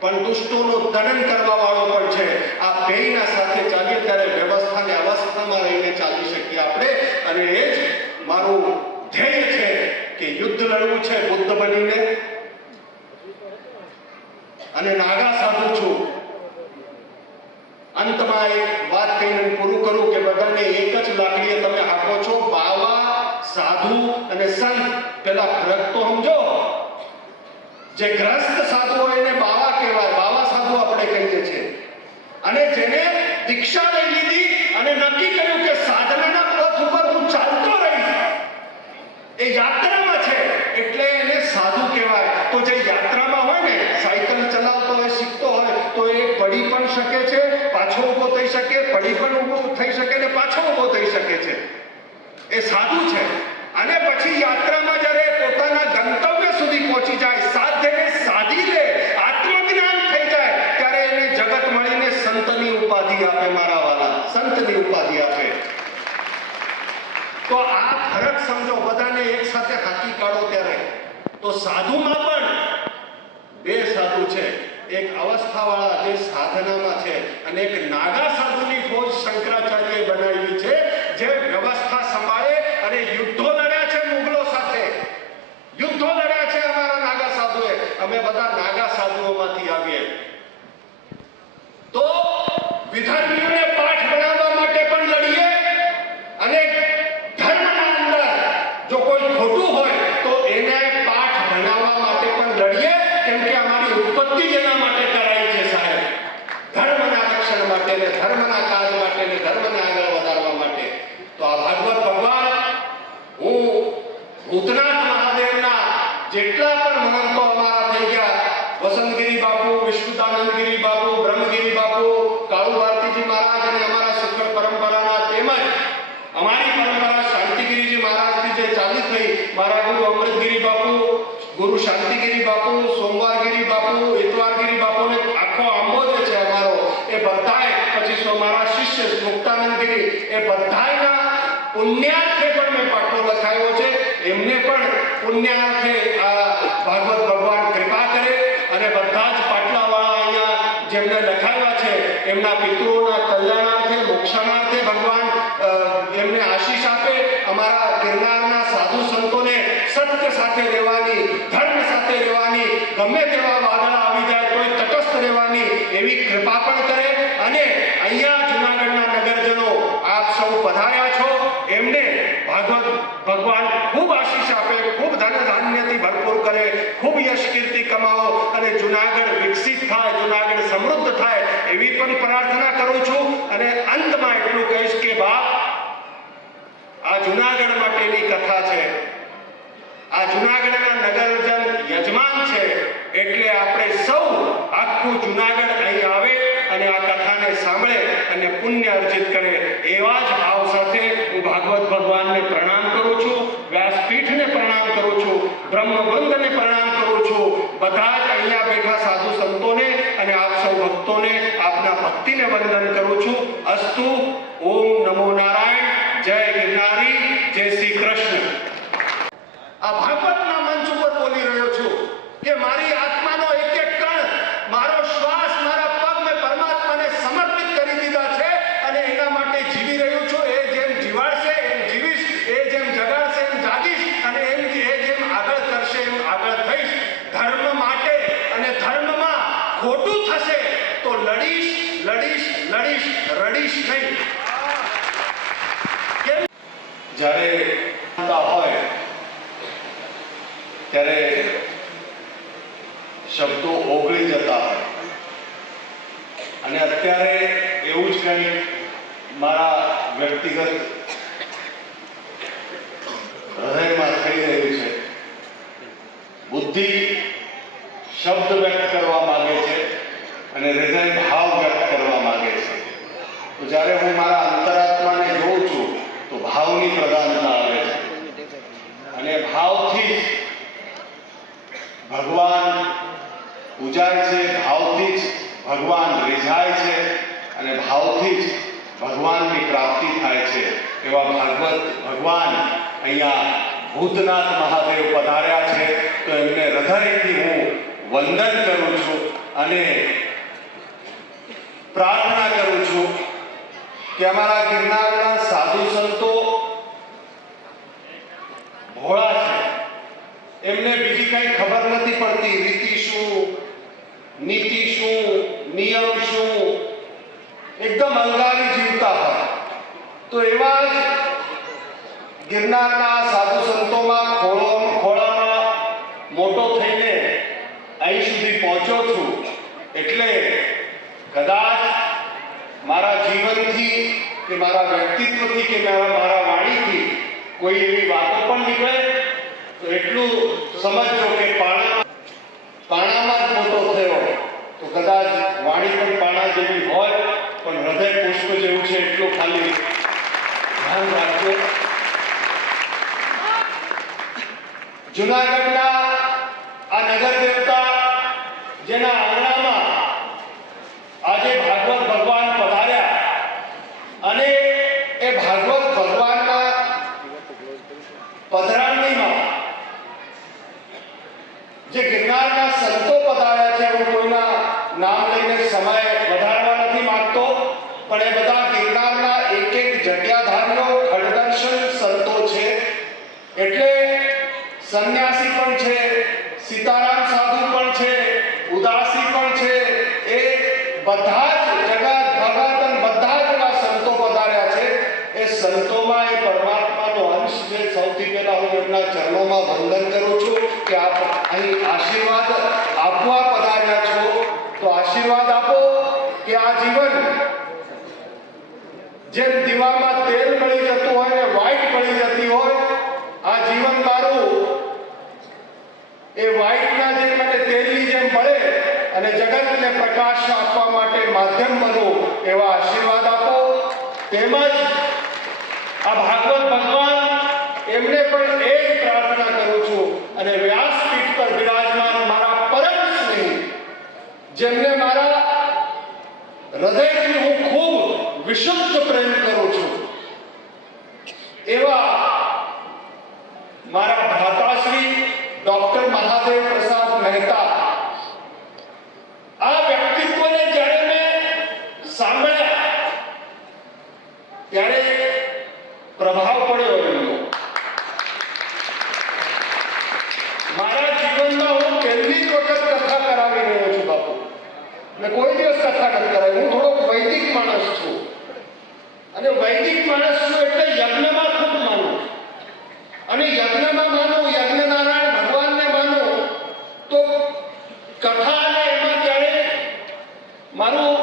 પણ દુષ્ટોનું દમન કરવા વાળો પણ છે. આ બેયના સાથે ચાલીએ ત્યારે વ્યવસ્થાને અવસ્થામાં રહીને ચાલી શકીએ આપણે. અને એ જ મારું ધ્યેય છે કે યુદ્ધ લડવું છે બુદ્ધ બનીને. અને નાગા સાધુ છું. અંતમાં એક વાત કહીને પૂરું કરું કે બધાને એક જ લાકડીએ તમે હાંકો છો. બાવા, સાધુ અને સંત, પેલા ફરક તો સમજો. જે ગ્રસ્ત સાધુ હોય એને બાવા કહેવાય, બાવા સાધુ આપણે કહીએ છીએ. અને જેને દીક્ષા લઈ લીધી અને નક્કી કર્યું કે સાધનાના પથ ઉપર હું ચાલતો રહીશ, એ યાત્રામાં છે એટલે એને સાધુ કહેવાય. તો જે યાત્રામાં હોય ને, સાયકલ ચલાવતો હોય, શીખતો હોય, તો એ પડી પણ શકે છે, પાછો ઊભો થઈ શકે, પડી પણ ઊભો થઈ શકે ને પાછો ઊભો થઈ શકે છે. એ સાધુ છે. અને પછી યાત્રામાં જ્યારે પોતાના ગંતવ્ય સુધી પહોંચી જાય, સાધ્યને સાધી લે, આત્મજ્ઞાન થઈ જાય, ત્યારે એને જગત મળીને સંતની ઉપાધિ આપે. મારા વાલા, સંતની ઉપાધિ આપે. તો આ ફરક સમજો, બધાને એક સાથે હાકી કાઢો ત્યારે. તો સાધુમાં પણ બે સાધુ છે. એક અવસ્થાવાળા જે સાધનામાં છે, અને એક નાગા સાધુની ફોજ શંકરાચાર્યએ બનાવી છે, જે વ્યવસ્થા સંભાળે અને યુદ્ધો લડ્યા છે મુગલો સાથે. યુદ્ધો લડ્યા છે અમારા નાગા સાધુએ. અમે બધા નાગા સાધુઓમાંથી આવીએ. તો વિધર્મીઓને પાઠ ભણાવવા માટે પણ લડીએ, અને ધર્મના અંદર જો કોઈ ખોટું હોય તો એને પાઠ ભણાવવા માટે પણ લડીએ. કેમ કે અમારી ઉત્પત્તિ જેના માટે કરાઈ છે સાહેબ, ધર્મના રક્ષણ માટે ને ધર્મના કાજ માટે ને ધર્મને આગળ વધારવા માટે. તો આ ભાગવત ભગવાન, હું ભૂતનાથ મહાદેવના જેટલા પણ મહંતો અમારા થઈ ગયા, વસંતગીરી બાપુ, વિશ્વદાનંદગીરી બાપુ, બ્રહ્મગીરી બાપુ, કાળુ ભારતીજી મહારાજ અને અમારા સુખડ પરંપરાના, તેમજ અમારી પરંપરા શાંતિગીરીજી મહારાજથી જે ચાલી થઈ, મારા ગુરુ અમૃતગીરી બાપુ, ગુરુ શાંતિગીરી બાપુ, સોમવારગીરી બાપુ, ઇતવારગીરી બાપુને આખો આંબો જે છે અમારો, એ બધાય, પછી મારા શિષ્ય મુક્તાનંદગીરી, એ બધાયના પુણ્યાર્થે પણ મેં પાટલો લખાયો છે. એમને પણ પુણ્યાર્થે આ ભાગવત ભગવાન કૃપા કરે અને બધા જ પાટલાવાળા અહીંયા જેમને લખાવ્યા છે એમના પિતૃઓના કલ્યાણાર્થે, મોક્ષાનાર્થે ભગવાન એમને આશીષ આપે. અમારા ગિરનારના સાધુ સંતોને સત્ય સાથે રહેવાની, ધર્મ સાથે રહેવાની, ગમે તેવા વાદળા આવી જાય તોય તટસ્થ રહેવાની એવી કૃપા પણ કરે. અને અહીંયા જૂનાગઢના નગરજનો આપ સૌ પધાર્યા છો, એમને ભાગવત ભગવાન ખૂબ આશીષ આપે, ખૂબ ધન ધાન્યથી ભરપૂર કરે, ખૂબ યશ કીર્તિ કમાવો અને જૂનાગઢ વિકસિત થાય, જૂનાગઢ સમૃદ્ધ થાય એવી પણ પ્રાર્થના કરું છું. અને અંતમાં એટલું કહીશ કે બાપ, આ જૂનાગઢ માટેની કથા છે. આ જૂનાગઢના નગરજન યજમાન છે, એટલે આપણે સૌ આખું જૂનાગઢ અહીં આવે અને આ કથાને સાંભળે અને પુણ્ય અર્જિત કરે. એવા જ ભાવ સાથે હું ભાગવત ભગવાનને પ્રણામ કરું છું, વ્યાસપીઠને પ્રણામ કરું છું, બ્રહ્મવૃંદને પ્રણામ કરું છું, બધા જ અહીંયા બેઠા સાધુ સંતોને અને આપ સૌ ભક્તોને આપના ભક્તિને વંદન કરું છું. અસ્તુ. ઓમ નમો નારાયણ. જય ગિરનારી. જય શ્રી કૃષ્ણ. આ ભાગવતના મંચ ઉપર બોલી રહ્યો છું કે મારી આત્માનો એક એક કણ, મારો શ્વાસ, મારા પગ મેં પરમાત્માને સમર્પિત કરી દીધા છે અને એના માટે જીવી રહ્યો છું. એ જેમ જીવાડશે એમ જીવીશ, એ જેમ જગાડશે એમ જાગીશ, અને એ જેમ આગળ કરશે એમ આગળ થઈશ. ધર્મ માટે અને ધર્મમાં ખોટું થશે તો લડીશ, લડીશ, લડીશ, રડીશ નહીં. જ્યારે હોય ત્યારે શબ્દો ઓગળી જતા હોય, અને અત્યારે એવું જ કંઈ મારા વ્યક્તિગત હૃદયમાં થઈ રહ્યું છે. બુદ્ધિ શબ્દ વ્યક્ત કરવા માંગે છે અને હૃદય ભાવ વ્યક્ત કરવા માંગે છે. તો જ્યારે હું મારા અંતરાત્માને જોઉં છું તો ભાવની પ્રધાનતા આવે છે, અને ભાવથી ભગવાન પૂજાય છે, ભાવથી જ ભગવાન રીઝાય છે, અને ભાવથી જ ભગવાનની પ્રાપ્તિ થાય છે. એવા ભાગવત ભગવાન અહીંયા ભૂતનાથ મહાદેવ પધાર્યા છે, તો એમને હૃદયથી હું વંદન કરું છું. અને પ્રાર્થના કરું છું કે અમારા ગિરનારના સાધુ સંતો ભોળા છે, એમને બીજી કઈ ખબર નથી પડતી, રીતિ શું, નીતિ શું, નિયમ શું, એકદમ અલગાવી જીવતા હોય. તો એવા જ ગિરનારના સાધુ સંતોમાં ખોળામાં મોટો થઈને અહીં સુધી પહોંચ્યો છું. એટલે કદાચ મારા જીવનથી કે મારા વ્યક્તિત્વથી કે મારા વાણીથી કોઈ એવી વાતો પણ નીકળે તો એટલું સમજજો કે પાણામાં જ મોટો થયો તો કદાચ વાણી પણ પાણા જેવી હોય પણ હૃદય પુષ્પ જેવું છે, એટલું ખાલી ધ્યાન રાખજો. જુનાગઢના આ નગર દેવતા જેના આંગણામાં આજે ભાગવત ભગવાન પધાર્યા અને એ ભાગવત ભગવાનના પધરામણીમાં જે ગિરનારના સંતો પધાર્યા છે, હું કોઈના નામ લઈને સમય વધારવા નથી માંગતો, પણ એ બધા ગિરનારના એક એક જગ્યાધારીઓ ખડદર્શન સંતો છે. એટલે સંન્યાસી પણ છે, સીતારામ સાધુ પણ છે, ઉદાસી પણ છે, એ બધા જ જગત ભગત બધા જ એવા સંતો પધાર્યા છે. એ સંતોમાં એ પરમાત્માનો અંશ છે. સૌથી પહેલા હું એમના ચરણોમાં વંદન કરું છું કે આપ અહીં આશીર્વાદ આપવા પધાર્યા છો, તો આશીર્વાદ આપો કે આ જીવન જેમ દીવામાં તેલ મળી જતું હોય ને વાઈટ મળી જતી હોય, આ જીવન મારું એ વાઈટના જેમ મને તેલની જેમ મળે અને જગતને પ્રકાશ આપવા માટે માધ્યમ બનો, એવા આશીર્વાદ આપો. તેમજ આ ભાગવત ભગવાન એમને પણ એ જ પ્રાર્થના કરું છું અને વ્યાસપીઠ પર બિરાજમાન મારા પરમ સ્નેહી, જેમને મારા હૃદયથી હું ખૂબ વિશુદ્ધ પ્રેમ કરું છું, એવા મારા ભ્રાતાશ્રી ડોક્ટર મહાદેવ પ્રસાદ મહેતા, આ વ્યક્તિત્વને જ્યારે મેં સાંભળ્યા ત્યારે પ્રભાવ પડ્યો એમનો. મારા જીવનમાં હું પહેલી જ વખત કથા કરાવી રહ્યો છું બાપુ. મેં કોઈ દિવસ કથા નથી કરાવી. હું થોડો વૈદિક માણસ છું અને વૈદિક માણસ છું એટલે યજ્ઞમાં ખૂબ માનું અને યજ્ઞમાં માનું, યજ્ઞનારાયણ ભગવાનને માનું. તો કથા અને એમાં ક્યારે મારું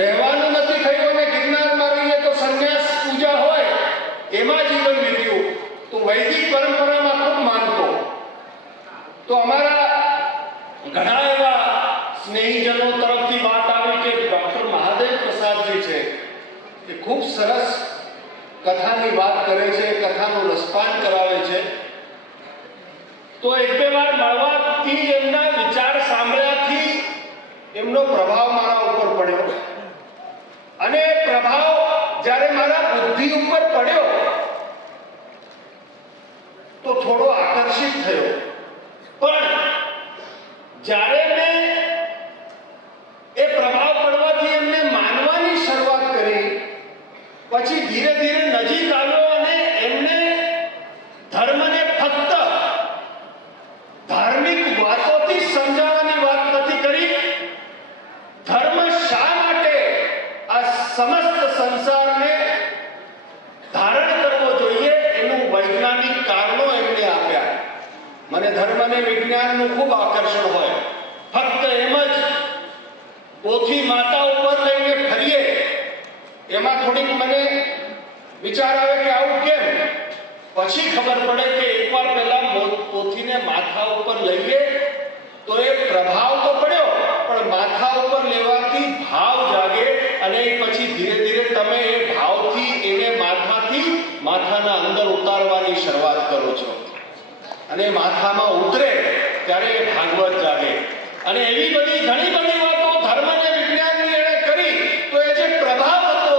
રહેવાનું નથી થયું અને ગિરનારમાં રહીએ તો સંન્યાસ પૂજા હોય એમાં જીવન વીત્યું. તો વૈદિક પરંપરામાં ખૂબ માનતો. તો અમારા ઘણા એવા સ્નેહીજનો તરફથી વાત આવી કે ડોક્ટર મહાદેવ પ્રસાદજી છે એ ખૂબ સરસ કથાની વાત કરે છે, કથાનું રસપાન કરાવે છે. તો એક બે વાર મળવાથી એમના વિચાર સાંભળ્યાથી એમનો પ્રભાવ મારા ઉપર પડ્યો અને પ્રભાવ જ્યારે મારા બુદ્ધિ ઉપર પડ્યો તો થોડો આકર્ષિત થયો. પણ જ્યારે મેં એ પ્રભાવ પડવાથી એમને માનવાની શરૂઆત કરી, પછી ધીરે ધીરે નજીક આવ્યો અને એમને ધર્મને ફક્ત ધાર્મિક વાતોથી સમજાવવાની વાત નથી કરી, ધર્મ શા માટે આ સમસ્ત સંસારને ધારણ કરવો જોઈએ એનું વૈજ્ઞાનિક કારણો એમને આપ્યા. મને ધર્મ અને વિજ્ઞાનનું ખૂબ આકર્ષણ હોય. ફક્ત એમ જ પોથી માતા ઉપર લઈને ફરીએ એમાં થોડીક મને વિચાર આવે કે આવું કેમ. પછી ખબર પડે કે એકવાર પહેલા પોથીને માથા ઉપર લઈએ તો એ પ્રભાવ તો પડ્યો પણ માથા ઉપર લેવાથી ભાવ જાગે અને પછી ધીરે ધીરે તમે એ ભાવથી એને માથાના અંદર ઉતારવાની શરૂઆત કરો છો અને માથામાં ઉતરે ત્યારે એ ભાગવત જાગે. અને એવી બધી ઘણી બધી વાતો ધર્મ અને વિજ્ઞાનની એણે કરી. તો એ જે પ્રભાવ હતો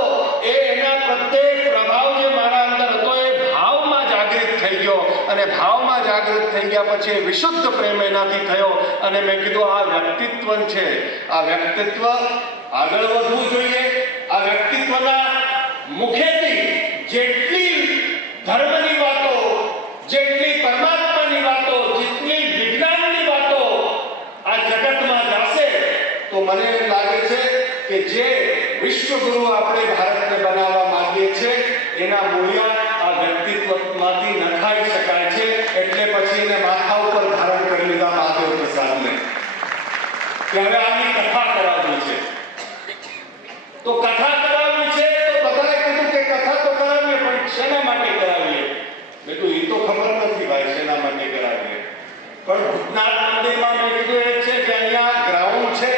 એ એના પ્રત્યે પ્રભાવ જે મારા અંદર હતો એ ભાવમાં જાગૃત થઈ ગયો અને ભાવમાં જાગૃત થઈ ગયા પછી વિશુદ્ધ પ્રેમ એનાથી થયો અને મેં કીધું આ વ્યક્તિત્વ છે, આ વ્યક્તિત્વ આગળ વધવું જોઈએ. આ વ્યક્તિત્વના મુખેથી જેટલી ધર્મની વાતો, જેટલી પરમાત્માની વાતો, જેટલી વિજ્ઞાનની વાતો આ જગતમાં જશે તો મને એમ લાગે છે કે જે વિશ્વગુરુ આપણે ભારતને બનાવવા માંગીએ છીએ એના મૂળિયા આ વ્યક્તિત્વમાંથી નખાઈ શકાય છે. એટલે પછી એને માથા ઉપર ધારણ કરી લીધા મહાદેવ પ્રસાદને કે હવે આની કથા કરાવવી છે. તો કથા કરાવવી છે તો બધાએ કીધું કે કથા તો કરાવીએ, પણ શેના માટે કરાવીએ? મેં કીધું એ તો ખબર નથી ભાઈ શેના માટે કરાવીએ. પણ ભૂતનાથ મંદિરમાં મેં કીધું એ છે કે અહીંયા ગ્રાઉન્ડ છે,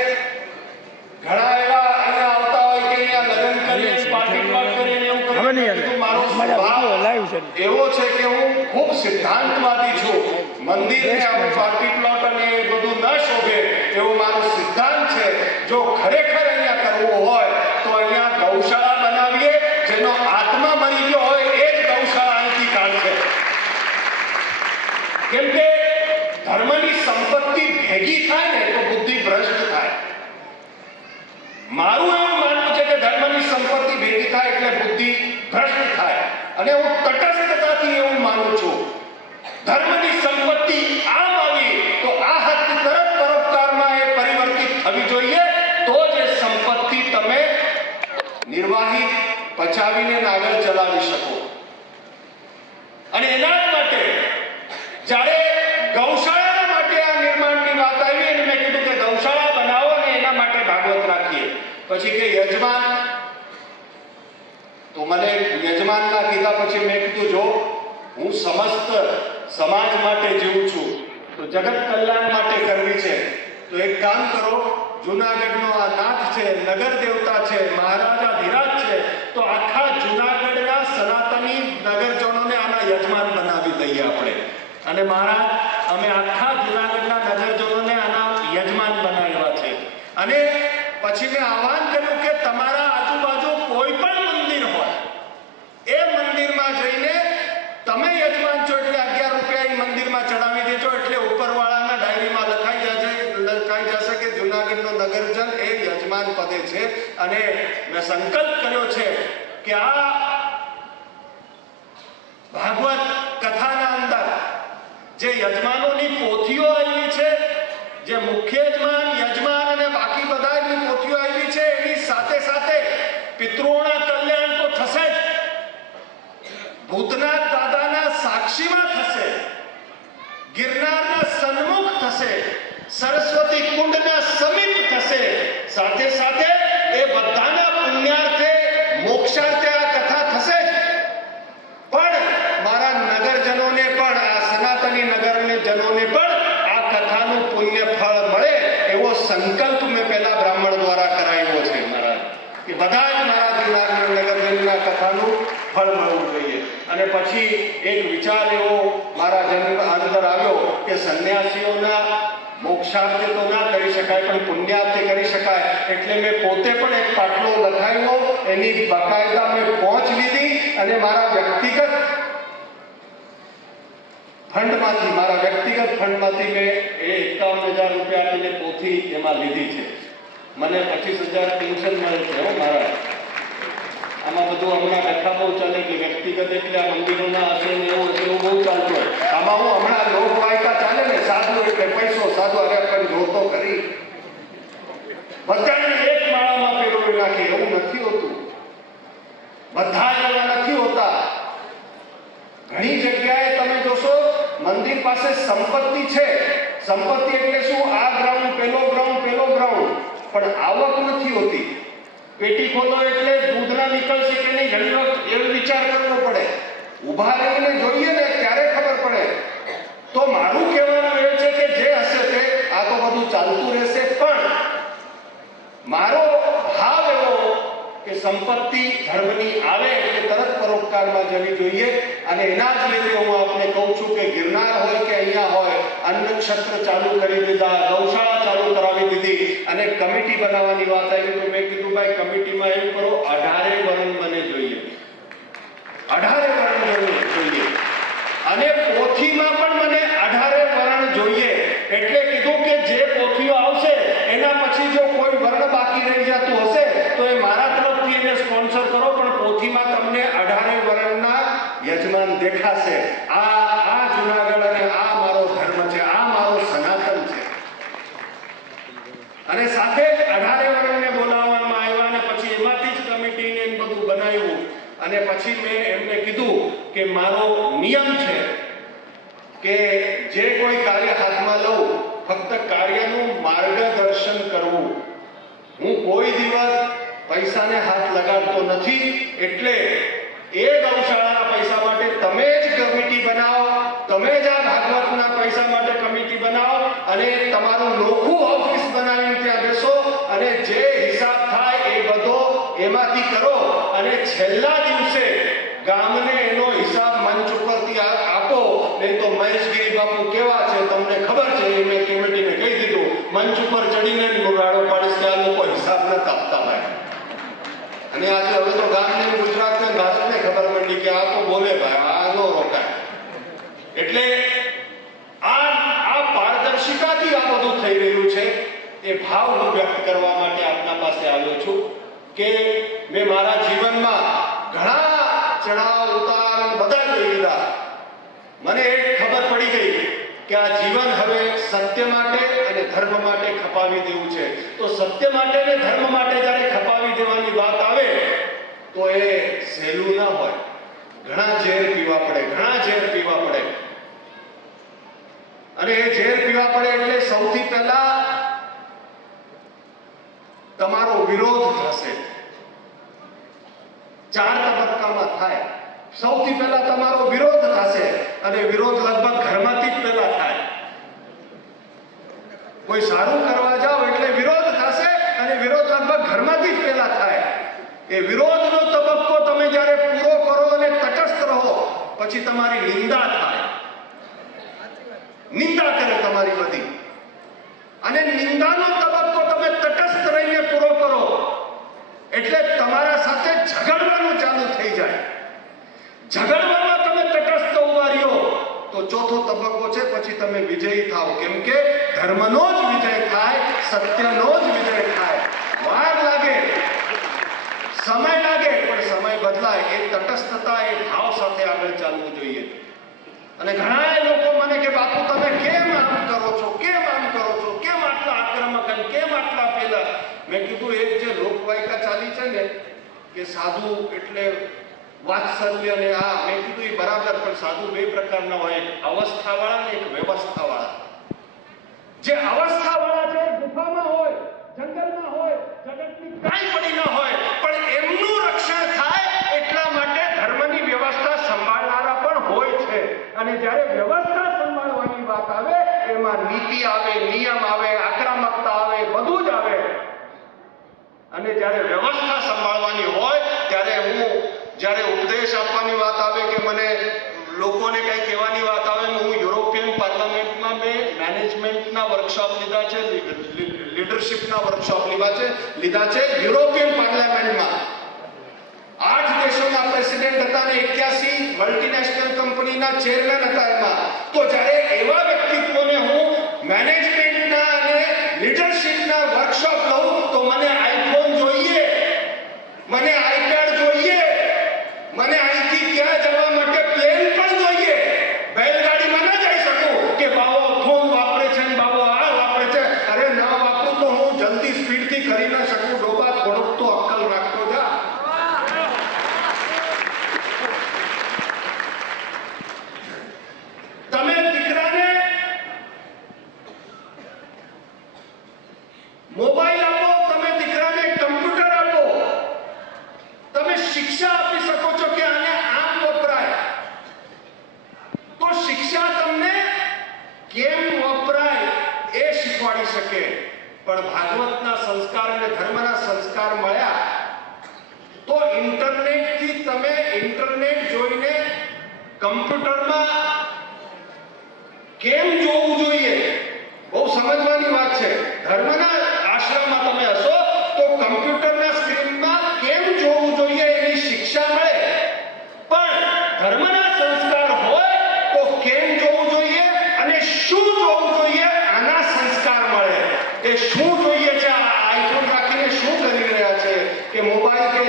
ઘણા એવા અહીંયા આવતા હોય કે અહીંયા લગ્ન કરીને પાર્ટી પ્લોટ કરીને એવું કરે. મારો સ્વભાવ એવો છે કે હું ખૂબ સિદ્ધાંતવાદી છું. મંદિરને આપણે પાર્ટી પ્લોટ અને એ બધું ન શોભે એવો મારો સિદ્ધાંત છે. જો ખરેખર અહીંયા કરવું હોય તો અહીંયા ગૌશાળા બનાવીએ, જેનો આત્મા મરી ગયો હોય એ જ ગૌશાળા અહીંથી કાઢશે. કેમ કે ધર્મની સંપત્તિ ભેગી થાય ને તો બુદ્ધિ ભ્રષ્ટ થાય. મારું એવું માનવું છે કે ધર્મની સંપત્તિ ભેગી થાય એટલે બુદ્ધિ ભ્રષ્ટ થાય. અને હું તટસ્થતાથી એવું માનું છું. ધર્મની સંપત્તિ આમ આવી તો આ હદ તરત પરોપકારમાં એ પરિવર્તિત થવી જોઈએ. તો જ એ સંપત્તિ તમે નિર્વાહી પચાવીને આગળ ચલાવી શકો. અને એના જ માટે જ્યારે ગૌશાળા માટે આ નિર્માણની વાત આવી અને મેં કીધું કે ગૌશાળા બનાવો અને એના માટે ભાગવત રાખીએ. પછી કે યજમાન, તો મને યજમાનના કીધા પછી મેં કીધું જો હું સમસ્ત સમાજ માટે જીવું છું તો જગત કલ્યાણ માટે કરવી છે તો એક કામ કરો, જુનાગઢનો આ નાથ છે, નગર દેવતા છે, મહારાજા ધીરાજ છે, તો આખા જુનાગઢના સનાતની નગરજનોને આના યજમાન બનાવી દઈએ આપણે. અને મહારાજ અમે આખા જુનાગઢના નગરજનોને આના યજમાન બનાવ્યા છે. અને પછી મેં આહ્વાન કર્યું કે તમારા આજુબાજુ કોઈ પણ મંદિર હોય એ મંદિરમાં જઈને તમે યજમાન છો એટલે 11 રૂપિયા એ મંદિરમાં ચડાવી દેજો. એટલે ઉપરવાળાના ડાયરીમાં લખાઈ જશે કે જુનાગઢનો નગરજન એ યજમાન પદે છે. અને મેં સંકલ્પ કર્યો છે કે આ ભાગવત કથાના અંદર જે યજમાનોની પોથીઓ આવી છે, જે મુખ્ય યજમાન અને બાકી બધાની પોથીઓ આવી છે, એની સાથે સાથે પિતૃઓના કલ્યાણ તો થશે જ, ભૂતનાથ દાદાના સાક્ષીમાં થશે, ગિરનારના સન્મુખ થશે, સરસ્વતી કુંડના સમીપ થશે. સાથે સાથે એ બધાના પુણ્યાર્થે મોક્ષાર્થે આ કથા થશે જ. પણ મારા નગરજનોને પણ, આ સનાતની નગરજનોને પણ આ કથાનું પુણ્ય ફળ મળે એવો સંકલ્પ મેં પહેલા બ્રાહ્મણ દ્વારા કરાવ્યો છે મહારાજ, કે બધા જ મારા નગરજનના કથાનું ફળ મળવું જોઈએ. અને પછી એક વિચાર એવો મારા અંદર આવ્યો કે સંન્યાસીઓના મોક્ષાર્થે તો ના કરી શકાય પણ પુણ્યાર્થે કરી શકાય. એટલે મેં પોતે પણ એક પાટલો લખાવ્યો, એની બાકાયદા મેં પહોંચ લીધી અને મારા વ્યક્તિગત ફંડમાંથી મેં એ 51,000 રૂપિયા આપીને પોથી એમાં લીધી છે. મને 25,000 પેન્શન મળે છે. મારા આમાં બધું હમણાં કથા બહુ ચાલે કે વ્યક્તિગત એટલે આ મંદિરોના હશે ને એવું હશે, એવું બહુ ચાલતું હોય. આમાં હું હમણાં લોક વાયકા ચાલે ને, સાધુ એટલે પૈસો, સાધુ અરે પણ જોતો કરી બધાને એક માળામાં પેરોવી નાખે એવું નથી હોતું. બધા એવા નથી હોતા. ઘણી જગ્યાએ તમે જોશો મંદિર પાસે સંપત્તિ છે. સંપત્તિ એટલે શું? આ ગ્રાઉન્ડ, પેલો ગ્રાઉન્ડ, પણ આવક નથી હોતી. પેટી ખોલો એટલે દૂધના નીકળશે કે નહીં, ઘણી વખત એવો વિચાર કરવો પડે. ઊભા રહીને જોઈએ ને ત્યારે ખબર પડે. તો મારું કહેવાનું એ છે કે જે હશે તે આ તો બધું ચાલતું રહેશે, પણ મારો ભાવ એવો કે સંપત્તિ ધર્મની આવે એટલે તરત પરોપકારમાં જવી જોઈએ. અને એના જ લીધે હું આપને કહું છું કે ગિરનાર હોય કે અહીંયા હોય, અન્ન ક્ષેત્ર ચાલુ કરી દીધા, ગૌશાળા ચાલુ કરાવી દીધી. અને કમિટી બનાવવાની વાત આવી તો મેં કીધું ભાઈ કમિટીમાં એવું કરો 18 વર્ણ મને જોઈએ, 18 વર્ણ જોઈએ. અને પોથીમાં પણ મને 18 વર્ણ જોઈએ. એટલે કીધું કે જે પોથીઓ આવશે એના પછી જો કોઈ વર્ણ બાકી રહી જતું હશે તો એ મારા તરફથી એને સ્પોન્સર કરો, પણ પોથીમાં તમને 18 વર્ણના યજમાન દેખાશે. આ જુનાગઢ અને આ મારો ધર્મ છે, આ મારો સનાતન છે. અને સાથે જ 18 વર્ણને બોલાવવામાં આવ્યા અને પછી એમાંથી જ કમિટીને બધું બનાવ્યું. અને પછી મેં એમને કીધું કે મારો નિયમ છે કે જે કોઈ કાર્ય હાથમાં લઉં ફક્ત કાર્યનું માર્ગદર્શન કરવું. હું કોઈ દિવસ પૈસાને હાથ લગાડતો નથી. એટલે એ ગૌશાળાના પૈસા માટે તમે જ કમિટી બનાવો, તમે જ આ ભાગવતના પૈસા માટે કમિટી બનાવો અને તમારું નોખું ઓફિસ બનાવીને ત્યાં બેસો અને જે હિસાબ થાય એ બધો એમાંથી કરો અને છેલ્લા દિવસે ગામને એનો હિસાબ મંચ ઉપરથી આપો. નહીં તો મહેશગીરી બાપુ કેવા છે તમને ખબર છે, એ મેં કમિટીને કહી દીધું. મંચ ઉપર ચડીને રાડો પાડીશ કે આ લોકો હિસાબ નથી આપતા ભાઈ. અને આજે હવે તો ગામને ગુજરાતને ભારતને ખબર પડી કે આ તો બોલે ભાઈ, આ નો રોકાય. એટલે આ પારદર્શિતાથી આ બધું થઈ રહ્યું છે. એ ભાવ હું વ્યક્ત કરવા માટે આપના પાસે આવ્યો છું કે મેં મારા જીવનમાં ઘણા ચડાવ ઉતાર બધા જોઈ લીધા. મને એક ખબર પડી ગઈ કે આ જીવન હવે સત્ય માટે અને ધર્મ માટે ખપાવી દેવું છે. તો સત્ય માટે અને ધર્મ માટે જ્યારે ખપાવી દેવાની વાત આવે તો એ સહેલું ના હોય. ઘણા ઝેર પીવા પડે, ઘણા ઝેર પીવા પડે. અને એ ઝેર પીવા પડે એટલે સૌથી પહેલા તમારો વિરોધ થશે. 4 તબક્કામાં થાય. સૌથી પહેલા તમારો વિરોધ થશે અને વિરોધ લગભગ ઘરમાંથી જ પહેલા થાય. કોઈ સારું કરવા જાઓ એટલે વિરોધ થશે અને વિરોધ લગભગ ઘરમાંથી જ પહેલા થાય. એ વિરોધનો તબક્કો તમે જ્યારે પૂરો કરો અને તટસ્થ રહો પછી તમારી નિંદા થાય. નિંદા કરે તમારી બધી. અને નિંદાનો તબક્કો તમે તટસ્થ રહીને પૂરો કરો એટલે તમારા સાથે ઝઘડવાનું ચાલુ થઈ જાય. ઝઘડવામાં તમે તટસ્થ ઉભા રહ્યો તો ચોથો તબક્કો છે, પછી તમે વિજયી થાઓ. કેમ કે ધર્મનો જ વિજય થાય, સત્યનો જ વિજય થાય. વાર લાગે, સમય લાગે, પણ સમય બદલાય. એ તટસ્થતા, એ ભાવ સાથે આગળ ચાલવું જોઈએ. અને ઘણા લોકો મને કે બાપુ તમે કેમ આમ કરો છો, કેમ આમ કરો છો, કેમ આટલા આક્રમક અને કેમ આટલા પેલા. મેં કીધું એક જે લોકવાયકા ચાલી છે ને કે સાધુ એટલે વાત્સલ્ય ને આ, મેં કીધું એ બરાબર, પણ સાધુ 2 પ્રકારના હોય, એક અવસ્થાવાળા ને એક વ્યવસ્થાવાળા. જે અવસ્થાવાળા છે ગુફામાં હોય, જંગલમાં હોય, જગતની કાંઈ પડી ન હોય, પણ એમનું રક્ષણ થાય એટલા માટે ધર્મની વ્યવસ્થા સંભાળનારા પણ હોય છે. અને જ્યારે વ્યવસ્થા સંભાળવાની વાત આવે એમાં નીતિ આવે, નિયમ આવે, આક્રમકતા આવે, બધું જ આવે. અને જ્યારે વ્યવસ્થા સંભાળવાની હોય ત્યારે જ્યારે ઉપદેશ આપવાની વાત આવે કે મને લોકોને કંઈ કહેવાની વાત આવે, હું યુરોપિયન પાર્લામેન્ટમાં મેં મેનેજમેન્ટના વર્કશોપ લીધા છે, લીડરશિપના વર્કશોપ લીધા છે યુરોપિયન પાર્લામેન્ટમાં. 8 દેશોના પ્રેસિડેન્ટ હતા ને 81 મલ્ટીનેશનલ કંપનીના ચેરમેન હતા એમાં. તો જ્યારે એવા વ્યક્તિત્વોને હું મેનેજમેન્ટના અને લીડરશિપના વર્કશોપ લઉં તો મને આઈફોન જોઈએ, મને આઈપેડ જોઈએ, મને અહીંથી ત્યાં જવા માટે પ્લેન પણ જોઈએ. બેલગાડીમાં ન જઈ શકું કે બાવો ફોન વાપરે છે ને બાવો આ વાપરે છે. અરે ના વાપરું તો હું જલ્દી સ્પીડથી કરી ન શકું. ડોબા થોડોક તો અક્કલ રાખતો જા. તમે દીકરાને મોબાઈલ આપો, તમે દીકરાને કમ્પ્યુટર આપો, તમે શિક્ષા આપી શકો છો કે આને આમ વપરાય. તો શિક્ષા તમને કેમ વપરાય એ શીખવાડી શકે. પણ ભાગવતના સંસ્કાર અને ધર્મના સંસ્કાર મળ્યા તો ઇન્ટરનેટથી તમે ઇન્ટરનેટ જોઈને કમ્પ્યુટરમાં કેમ જોવું જોઈએ બહુ સમજવાની વાત છે. ધર્મના આશ્રમમાં તમે હશો તો કમ્પ્યુટરના સ્ક્રીનમાં કેમ જોવું જોઈએ એની શિક્ષા મળે. પણ ધર્મના સંસ્કાર હોય તો એ શું જોઈએ છે, આ આઈફોન રાખીને શું કરી રહ્યા છે, કે મોબાઈલ કે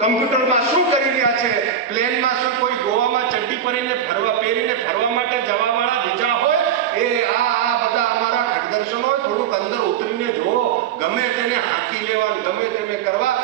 કમ્પ્યુટરમાં શું કરી રહ્યા છે, પ્લેનમાં શું કોઈ ગોવામાં ચડ્ડી પહેરીને ફરવા માટે જવાવાળા બીજા હોય, એ આ બધા અમારા ખડદર્શનો થોડુંક અંદર ઉતરીને જુઓ, ગમે તેને હાંકી લેવાનું, ગમે તેને કરવા,